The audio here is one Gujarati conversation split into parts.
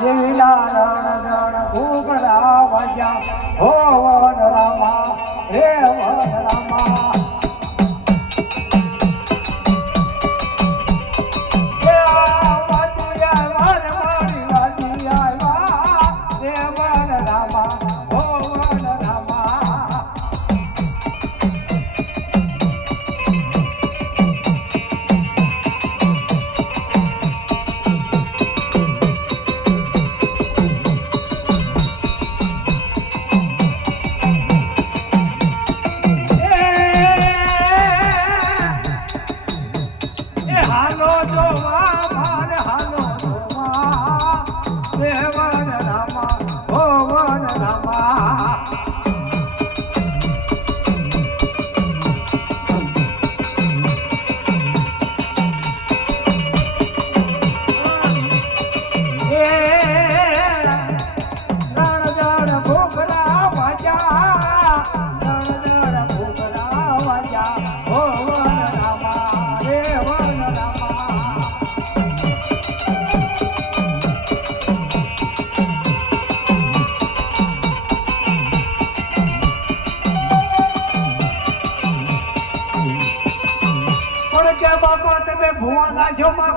દેવીના રણ જણ ઘૂઘરા વાગ્યા હો વન રામા હે વન રામા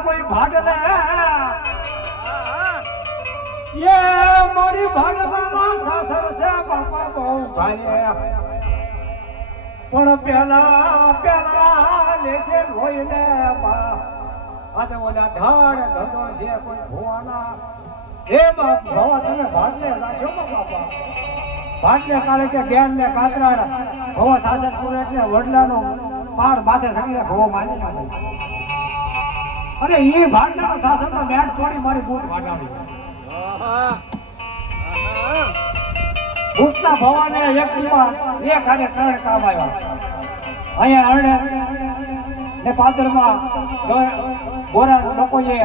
કોઈ ભાડલે એ મારી ભાડલામાં સાસર છે બાપા બહુ ભારે પણ પેલા લેશે લોહીને બા અને ઓલા ધડ ધડો છે કોઈ ભુવાના એ બાપ ભવા તમે ભાડલે જાશો બાપા ભાડલે કાલે કે જ્ઞાન ને કાતરાડ ભવા સાસરપુર એટલે વડલાનો પાડ માથે સડી ભવો માની આવે અને ઈ ભાટલાનો શાસનનો મેટ તોડી મારી બૂટ વાટાડી બૂટના ભવાને એક દીમાં એક હારે ત્રણ કામ આવ્યા અહીંયા અરણે ને પાદરમાં ગોરા લોકોએ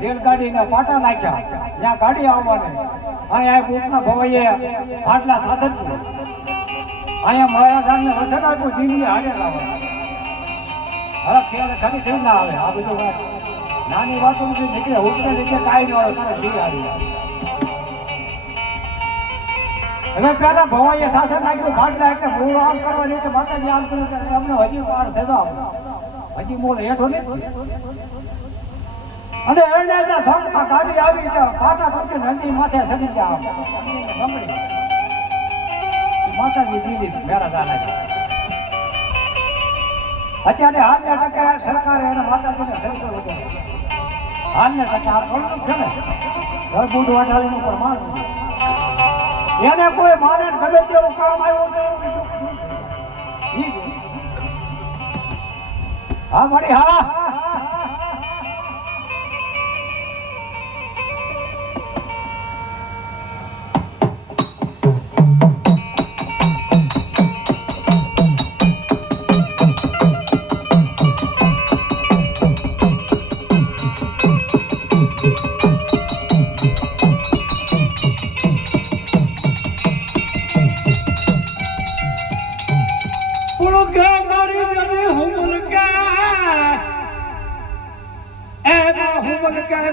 રેલગાડીને પાટા નાખ્યા ત્યાં ગાડી આવવાની અહીંયા બૂટના ભવાએ ભાટલા શાસન અહીંયા મહારાજાને વસન આપ્યું દિલ્હી હારે લાવવા હવે ખેલ ખરી થઈ ના આવે આ બધું વાત નાની વાતો નથી નીકળે ઉપને લીધે કાંઈ ન આવે તારે બી આવી હવે પેલા ભવાઈએ શાસન નાખ્યું ભાટલા એટલે મૂળ આમ કરવા નહીં તો માતાજી આમ કર્યું અમને હજી પાડ સેદો હજી મૂળ હેઠો નથી અને એને જે સોટમાં ગાડી આવી તો પાટા તૂટી નંદી માથે સડી ગયા ગમડી માતાજી દિલ્હી મેરા દાના અત્યારે હાલના ટકા સરકારે અને માતાજીને સરકાર વધે હાલના ટકા આ થોડું છે ને બુધ વાટાળીનું પર માર એને કોઈ માને ગમે તેવું કામ આવ્યું તો એનું દુઃખ દૂર થઈ જાય હા મળી હા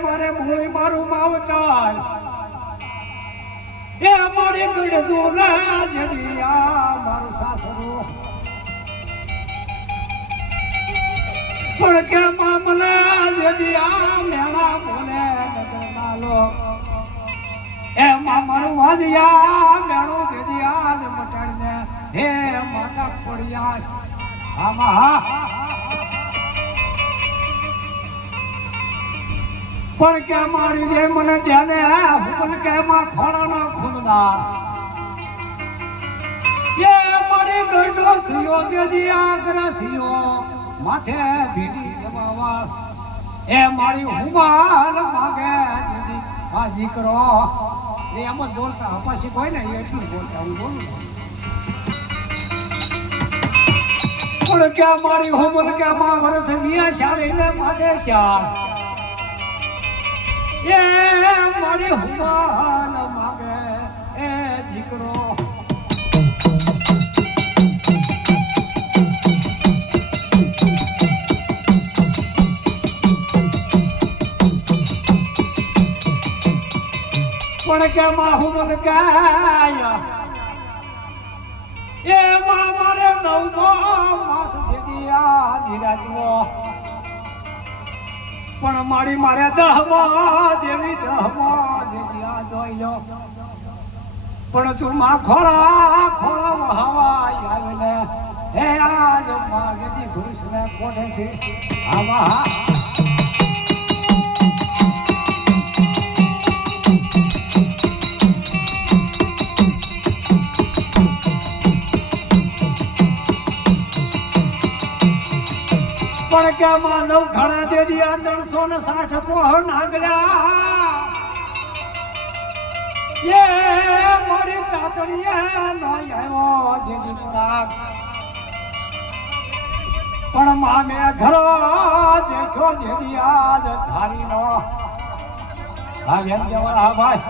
મારે મૂળી મારું માવતાર એ મારી ગડજો ના જડિયા મારું સાસરું પણ કે મામલા જડિયા મેણા બોલે નગર નાલો એ મારું વાજિયા મેણું જડિયા મટાડીને હે માતા ખોડિયાર આમાં હા પણ કે મારી જે મને ધ્યાને હું કે માં ખોડાનો ખૂનદાર એ મારી ગઢો થયો જેદી આગ્રસ્યો માથે ભીડી જવાવા એ મારી હુમાલ માગે જેદી આ દીકરો એ એમ જ બોલતા અપાસી કોઈ ને એટલું બોલતા હું બોલું પણ કે મારી હુમલ કે માં વરસ દિયા શાળીને માથે શાર એ મારી હુમાલ માગે એ દીકરો પણ કે માહુ મન ગાય એ માં મારે નવમો માસ છે દિયા ધીરાજવો પણ મારી મારે દહમો દેવી દહમો જે દિયા જોઈ લો પણ તું માં ખોળા ખોળા હવાઈ આવે ને હે આજ માં જેદી પુરુષ ને કોઠેથી આવા પણ કે માનવ ઘણા દે દિયા 360 કોહ નાગલા એ મારી તાતણીએ નો આવ્યો જે દીકરા પણ મામે ઘરો દેખ્યો જે દિયા ધારી નો આ વ્યંજવડા ભાઈ